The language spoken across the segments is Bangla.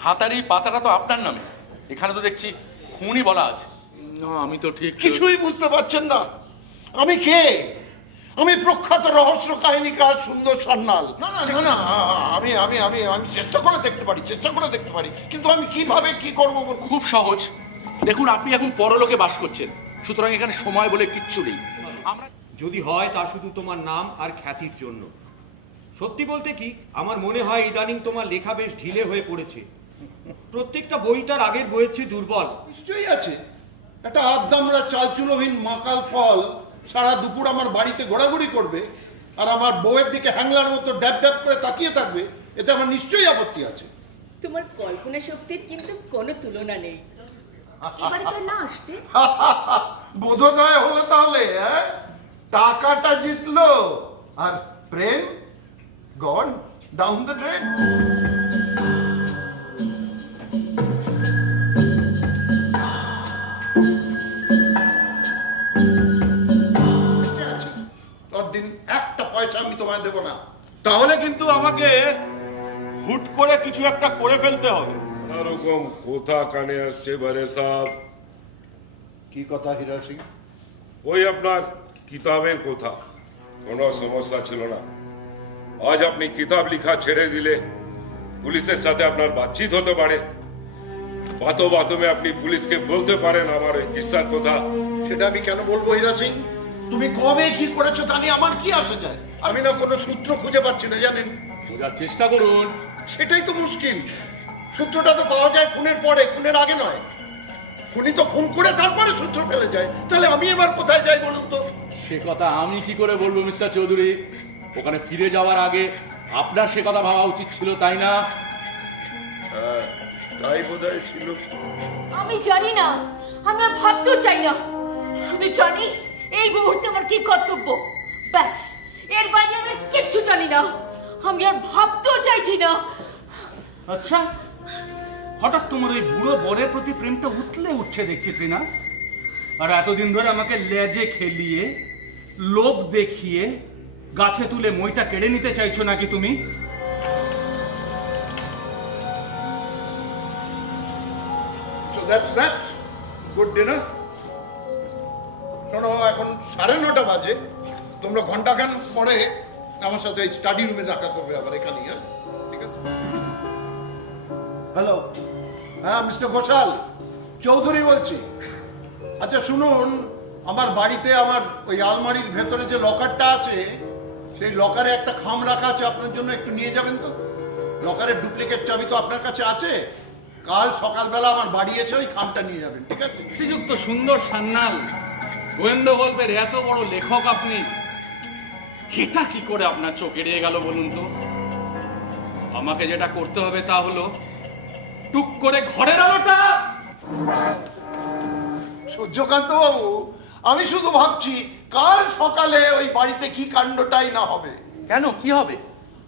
খাতার এই পাতাটা তো আপনার নামে, এখানে তো দেখছি খুনি বলা আছে। না, আমি তো ঠিক কিছুই বুঝতে পারছেন না। আমি কে? আমি প্রখ্যাত রহস্য কাহিনীকার সুন্দর সান্যাল। না না না না, আমি আমি আমি আমি চেষ্টা করে দেখতে পারি, কিন্তু আমি কিভাবে কি করব? খুব সহজ। দেখুন, আপনি এখন পরলোকে বাস করছেন, সুতরাং এখানে সময় বলে কিচ্ছু নেই। আমরা যদি হয় তা শুধু তোমার নাম আর খ্যাতির জন্য। সত্যি বলতে কি, আমার মনে হয় ইদানিং তোমার লেখা বেশ ঢিলে হয়ে পড়েছে। প্রত্যেকটা বই তার আগের বইয়ের চেয়ে দুর্বল। নিশ্চয়ই আছে। একটা আদ্দামরা চালচুলোহীন মাকাল ফল সারা দুপুর আমার বাড়িতে ঘোরাঘুরি করবে আর আমার বউয়ের দিকে হ্যাংলার মতো ড্যাব ড্যাব করে তাকিয়ে থাকবে, এতে আমার নিশ্চয়ই আপত্তি আছে। তোমার কল্পনা শক্তির কিন্তু কোনো তুলনা নেই। এবারে তো না আসতে বোধোদয় হলো তাহলে। টাকাটা জিতলো আর প্রেম গন ডাউন দ্য ড্রেন। দিন একটা পয়সা আমি তোমায় দেবো না। তাহলে কিন্তু আমাকে হুট করে কিছু একটা করে ফেলতে হবে। এরকম কথা কানে আসছে বারে সাহেব। কি কথা হীরা সিং? ওই আপনার কিতাবের কথা। কোনো সমস্যা ছিল না। আজ আপনি কিতাব লিখা ছেড়ে দিলে পুলিশের সাথে আপনার বাতচিত হতে পারে। বাতো বাতমে আপনি পুলিশকে বলতে পারেন আমার ওই কিস্সার কথা। সেটা আমি কেন বলবো হীরা সিং? তুমি কবে কি করেছো তা নিয়ে আমার কি আসে যায়? আমি না কোনো সূত্র খুঁজে পাচ্ছি না, জানেন? বোঝার চেষ্টা করুন। সেটাই তো মুশকিল। সূত্রটা তো পাওয়া যায় খুনের পরে, খুনের আগে নয়। খুনি তো খুন করে তারপরে সূত্র ফেলে যায়। তাহলে আমি এবার কোথায় যাই বলুন তো? সে কথা আমি কি করে বলবো মিস্টার চৌধুরী? ওখানে ফিরে যাওয়ার আগে আপনার সে কথা ভাবা উচিত ছিল, তাই না? তাই বোধহয় ছিল। আমি জানি না, আমি আর ভাবতেও চাই না। শুধু জানি এই মুহূর্তে আমার কি কর্তব্য, ব্যাস। এর বাইরে আমি আর কিচ্ছু জানি না। আমি আর ভাবতেও চাইছি না। আচ্ছা, হঠাৎ তোমার ওই বুড়ো বরের প্রতি প্রেমটা উঠলে উঠছে দেখছি ত্রিনা। আর এতদিন ধরে আমাকে লেজে খেলিয়ে, লোভ দেখিয়ে গাছে তুলে মইটা কেড়ে নিতে চাইছো নাকি তুমি? So that's that. Good dinner. শোনো, এখন 9:30 বাজে। তোমরা ঘন্টাখান পরে আমার সাথে স্টাডি রুমে দেখা করবে আবার এখানেই। হ্যাঁ, ঠিক আছে? হ্যালো, হ্যাঁ মিস্টার ঘোষাল, চৌধুরী বলছি। আচ্ছা শুনুন, আমার বাড়িতে আমার ওই আলমারির ভেতরে যে লকারটা আছে, সেই লকারে একটা খাম রাখা আছে, আপনার জন্য একটু নিয়ে যাবেন তো? লকারের ডুপ্লিকেট চাবি তো আপনার কাছে আছে। কাল সকালবেলা আমার বাড়ি এসে ওই খামটা নিয়ে যাবেন, ঠিক আছে? শ্রীযুক্ত সুন্দর সান্যাল, গোয়েন্দা গল্পের এত বড় লেখক আপনি, এটা কি করে আপনার চোখ এড়িয়ে গেল বলুন তো? আমাকে যেটা করতে হবে তা হলো টুক করে ঘরের আলোটা। সূর্যকান্ত বাবু, আমি শুধু ভাবছি কাল সকালে ওই বাড়িতে কি কাণ্ডটাই না হবে। কেন, কি হবে?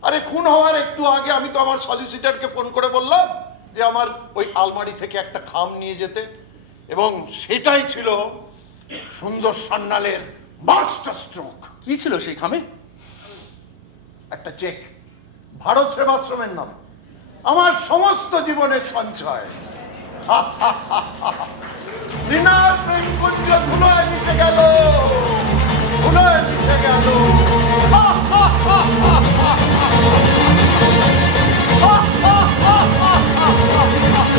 আরে খুন হওয়ার একটু আগে আমি তো আমার সলিসিটারকে ফোন করে বললাম যে আমার ওই আলমারি থেকে একটা খাম নিয়ে যেতে, এবং সেটাই ছিল সুন্দর সান্যালের মাস্টার স্ট্রোক। কি ছিল সেই খামে? একটা চেক, ভারত সেবাশ্রমের নাম, আমার সমস্ত জীবনের সঞ্চয়। রিনার প্রেমকুঞ্জ ধুলোয় মিশে গেল, ধুলোয় মিশে গেল।